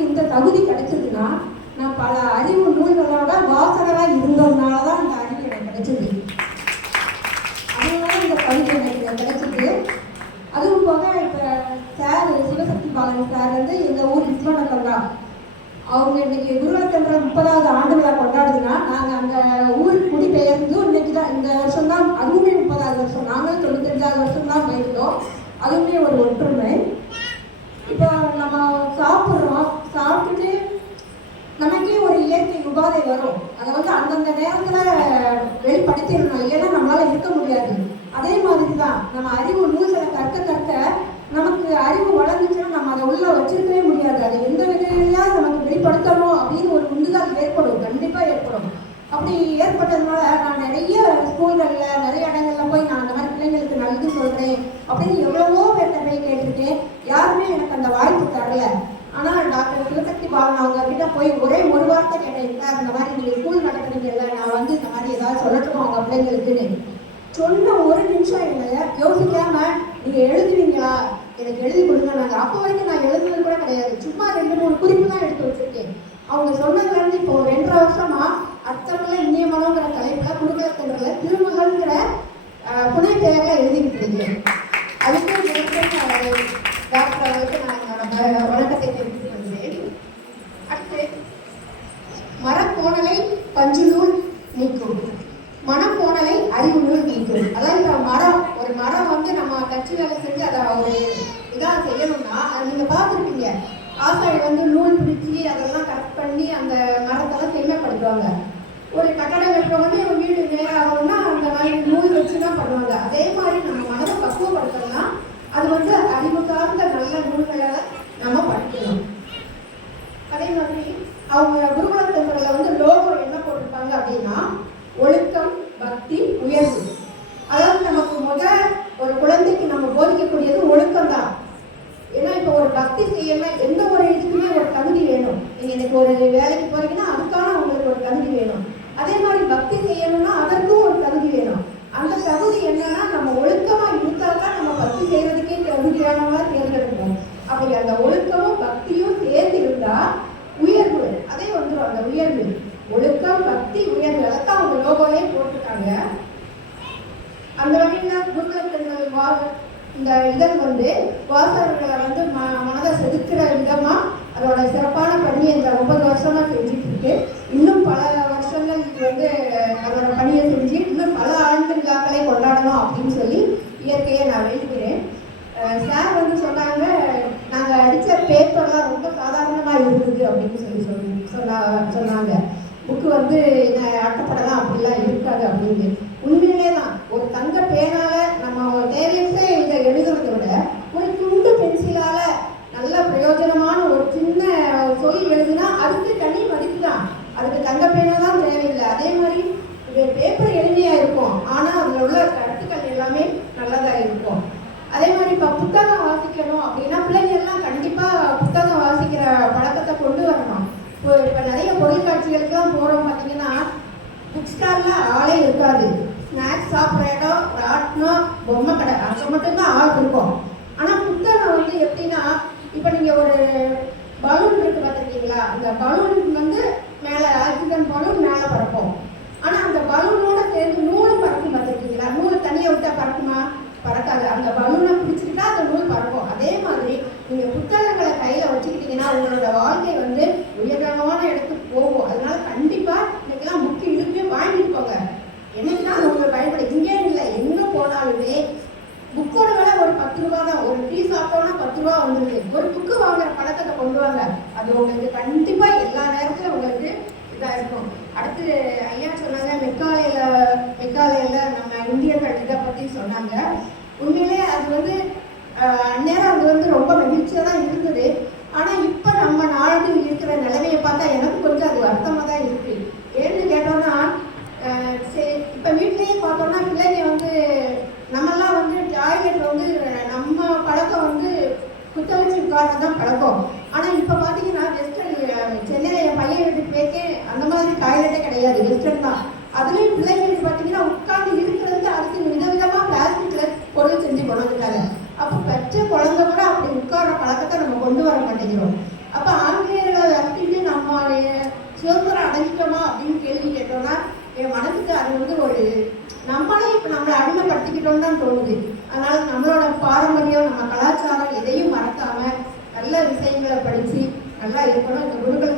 எனக்கு இந்த தகுதி கிடைச்சதுன்னா நான் பல அறிவு நூல்களோட வாசகராக இருந்ததுனால தான் இந்த அறிவு எனக்கு கிடைச்சது. அதனால இந்த படிப்பு எனக்கு கிடைச்சது. அதுவும் போக இப்போ சார் சிவசக்தி பாலன் சார் வந்து எங்கள் ஊர் விஸ்வநகர் தான். அவங்க இன்னைக்கு குருவரத்தன்ற 30வது ஆண்டு விழா கொண்டாடுதுன்னா நாங்கள் அந்த ஊருக்கு குடிபெயர்ந்து இன்னைக்கு தான் இந்த வருஷம் தான், அதுவுமே 30வது வருஷம், நாங்களும் 95வது வருஷம் தான் போயிருந்தோம். அதுவுமே ஒரு ஒற்றுமை. இப்போ நம்ம சாப்பிட்றோம், சாப்பிட்டுட்டு நமக்கே ஒரு இயற்கை உபாதை வரும். அதை வந்து அந்தந்த நேரத்தில் வெளிப்படுத்திடணும், இல்லைன்னா நம்மளால இருக்க முடியாது. அதே மாதிரி தான் நம்ம அறிவு நூல்களை கற்க கற்க நமக்கு அறிவு வளர்ந்துச்சுன்னா நம்ம அதை உள்ள வச்சிருக்கவே முடியாது. அது எந்த விதையா நமக்கு வெளிப்படுத்தணும் அப்படின்னு ஒரு உந்துதல் ஏற்படும், கண்டிப்பாக ஏற்படும். அப்படி ஏற்பட்டதுனால நான் நிறைய ஸ்கூல்களில் நிறைய இடங்கள்ல போய் நான் அந்த மாதிரி பிள்ளைங்களுக்கு நல்லது சொல்கிறேன் அப்படின்னு எவ்வளவோ பேர்கிட்ட போய் கேட்டிருக்கேன். யாருமே எனக்கு அந்த வாய்ப்பு தரல. ஆனால் டாக்டர் சிவசக்தி பாலன் அவங்க கிட்ட போய் ஒரே ஒரு வார்த்தை கேட்டேன், சார் இந்த மாதிரி நீங்கள் ஸ்கூல் நடத்துறீங்கல்ல, நான் வந்து இந்த மாதிரி ஏதாவது சொல்லட்டுமா அவங்க பிள்ளைங்களுக்குன்னு சொன்ன ஒரு நிமிஷம் இல்லையா யோசிக்காம நீங்கள் எழுதுவீங்களா, எனக்கு எழுதி கொடுங்க. நாங்கள் அப்போ வரைக்கும் நான் எழுதுனது கூட கிடையாது, சும்மா 2-3 குறிப்பு தான் எடுத்து வச்சிருக்கேன். அவங்க சொன்னதுலேருந்து இப்போ 2.5 வருஷமா அர்த்தமுள்ள இந்தியமனோங்கிற தலைப்புல குடும்பத்தினர்ல திருமகள்ங்கிற புனை பெயர்ல எழுதிக்கிட்டு இருக்கேன். அதுக்கு டாக்டர் அவர்களுக்கு நான் என்னோட வணக்கத்தை தெரிவித்துக் கொள்கிறேன். அடுத்து மரக்கோணலை பஞ்சு நூல் நீக்கும், மனக்கோணலை அறிவு நூல் நீக்கும். அதாவது இப்போ ஒரு மரம் வந்து நம்ம கட்சி வேலை செஞ்சு அதை ஒரு இதாக செய்யணும்னா அதை நீங்கள் பார்த்துருப்பீங்க. ஆசாரி வந்து நூல் பிடிச்சி அதெல்லாம் கட் பண்ணி அந்த மரத்தெல்லாம் செம்மைப்படுத்துவாங்க. ஒரு கட்டடம் கட்டுறவொடனே ஒரு வீடு நேராகணும்னா அந்த மாதிரி நூல் வச்சு தான் பண்ணுவாங்க. அதே மாதிரி நம்ம மனதை பக்குவப்படுத்தணும்னா அது வந்து அறிவு சார்ந்த நல்ல நூல்களை நம்ம படிக்கணும். அதே மாதிரி அவங்க குருகுலத்தவர்களை வந்து லோகோ என்ன போட்டிருப்பாங்க அப்படின்னா ஒழுக்கம், பக்தி, உயர்வு. அதாவது நமக்கு ஒரு குழந்தைக்கு நம்ம போதிக்கக்கூடியது ஒழுக்கம் தான். ஏன்னா இப்போ ஒரு பக்தி செய்யணும், எந்த ஒரு இதுக்குமே ஒரு தகுதி வேணும். நீங்கள் இன்னைக்கு ஒரு வேலைக்கு போறீங்கன்னா அதுக்கான உங்களுக்கு ஒரு தகுதி வேணும். அதே மாதிரி பக்தி செய்யணும்னா அதற்கும் ஒரு தகுதி வேணும். அந்த தகுதி என்னன்னா நம்ம ஒழுக்கமா இருந்தால்தான் நம்ம பக்தி செய்யறதுக்கே தகுதியானவா தேர்ந்தெடுப்போம். அப்படி அந்த ஒழுக்கமும் பக்தியும் சேர்ந்து இருந்தா உயர்வு அதே வந்துடும். அந்த உயர்வு ஒழுக்கம், பக்தி, உயர்வு அதைத்தான் அவங்க லோகோவே போட்டிருக்காங்க. அந்த வகையில் குருகுலத்தினர் இந்த இதழ் வந்து வாசகர்களை வந்து மனதை செதுக்கிற விதமா அதோட சிறப்பான பணியை இந்த 30 வருஷமா செஞ்சுட்டு இருக்கு. இன்னும் பல வருஷங்கள் வந்து அதோட பணியை செஞ்சு இன்னும் பல ஆண்டு விழாக்களை கொண்டாடணும் அப்படின்னு சொல்லி இயற்கையை நான் வேண்டுகிறேன். சார் வந்து சொன்னாங்க, நாங்கள் அடித்த பேப்பர்லாம் ரொம்ப சாதாரணமாக இருந்தது அப்படின்னு சொன்னாங்க. புக்கு வந்து அட்டப்படலாம் அப்படிலாம் இருக்காது அப்படின்னு. உண்மையிலே தான் ஒரு தங்க பேனால நம்ம தேவையற்ற இதை எழுதுறதை விட ஒரு துண்டு பென்சிலால நல்ல பிரயோஜனமான ஒரு சின்ன சொல் எழுதுனா அதுக்கு தனி மதிப்பு தான். அதுக்கு தங்க பேனா தான் தேவையில்லை. அதே மாதிரி பேப்பர் எளிமையா இருக்கும், ஆனா அதுல உள்ள கருத்துக்கள் எல்லாமே நல்லதா இருக்கும். அதே மாதிரி இப்போ புத்தகம் வாசிக்கணும் அப்படின்னா பிள்ளைங்க எல்லாம் கண்டிப்பா புத்தகம் வாசிக்கிற பழக்கத்தை கொண்டு வரணும். இப்போ நிறைய பொருட்காட்சிகளுக்கெல்லாம் போறோம் பார்த்தீங்கன்னா புக் ஸ்டால்ல ஆளே இருக்காது. ஸ்நாக்ஸ் சாப்பிட்ற இடம், ராட்டினம், பொம்மை கடை, அங்கே மட்டும்தான் ஆள் இருக்கும். ஆனால் புத்தகம் வந்து எப்படின்னா இப்போ நீங்கள் ஒரு பலூன் இருக்கு பார்த்துருக்கீங்களா, அந்த பலூன் வந்து மேலே ஆக்சிஜன் பலூன் மேலே பறக்கும். ஆனால் அந்த பலூனோட சேர்ந்து நூலும் பறக்கும் பார்த்துருக்கீங்களா? நூல் தனியாக விட்டா பறக்குமா? பறக்காது. அந்த பலூனை பிடிச்சிக்கிட்டா அந்த நூல் பறக்கும். அதே மாதிரி நீங்கள் புத்தகங்களை கையில் வச்சுக்கிட்டீங்கன்னா உங்களோட வாழ்க்கை வந்து உயர்தரமான இடத்துக்கு போகும். அதனால கண்டிப்பாக இன்னைக்கெல்லாம் புக்கு இருக்கு, வாங்கிட்டு போங்க. என்னைக்குதான் அது உங்களுக்கு பயன்படும். இங்கே இல்லை, எங்கே போனாலுமே புக்கோட விலை ஒரு 10 ரூபா தான். ஒரு டீ சாப்பிட்டோம்னா 10 ரூபா வந்துருக்கு. ஒரு புக்கு வாங்குற பழக்கத்தை கொண்டு வாங்க. அது உங்களுக்கு கண்டிப்பாக எல்லா நேரத்திலும் உங்களுக்கு இதாக இருக்கும். அடுத்து ஐயா சொன்னாங்க மெக்காலையில் நம்ம இந்தியர்கள் இதை பற்றி சொன்னாங்க. உண்மையிலே அது வந்து அந்நேரம் அது வந்து ரொம்ப மகிழ்ச்சியாக தான் இருந்தது. ஆனால் இப்போ நம்ம நாடு இருக்கிற நிலைமையை பார்த்தா எனக்கு கொஞ்சம் அது வருத்தமாக தான் இருக்கு. ஏன்னு கேட்டோம்னா சரி இப்போ வீட்லேயே பார்த்தோம்னா பிள்ளைங்க வந்து நம்மெல்லாம் வந்து டாய்லெட் வந்து நம்ம பழக்கம் வந்து குத்த வச்சு உட்கார்றது தான் பழக்கம். ஆனால் இப்போ பார்த்தீங்கன்னா வெஸ்டர்ன் சென்னையில் என் பையன் வீட்டுக்கு போயிட்டு அந்த மாதிரி டாய்லெட்டே கிடையாது, வெஸ்டர்ன் தான். அதுலேயும் பிள்ளைங்களுக்கு பார்த்தீங்கன்னா உட்காந்து இருக்கிறதுக்கு அதுக்கு விதவிதமாக பிளாஸ்டிக்கில் பொருள் செஞ்சு கொண்டு வந்துட்டாங்க. அப்போ பச்சை குழந்தை கூட அப்படி உட்கார்ற பழக்கத்தை நம்ம கொண்டு வர மாட்டேங்கிறோம். அப்போ ஆங்கிலேயர்கள் என் மனசுக்கு அது வந்து ஒரு நம்மளே இப்போ நம்மளை அடிமைப்படுத்திக்கிட்டோம்னு தான் தோணுது. அதனால நம்மளோட பாரம்பரியம், நம்ம கலாச்சாரம் எதையும் மறக்காம நல்ல விஷயங்களை படித்து நல்லா இருக்கணும். இந்த குருகுல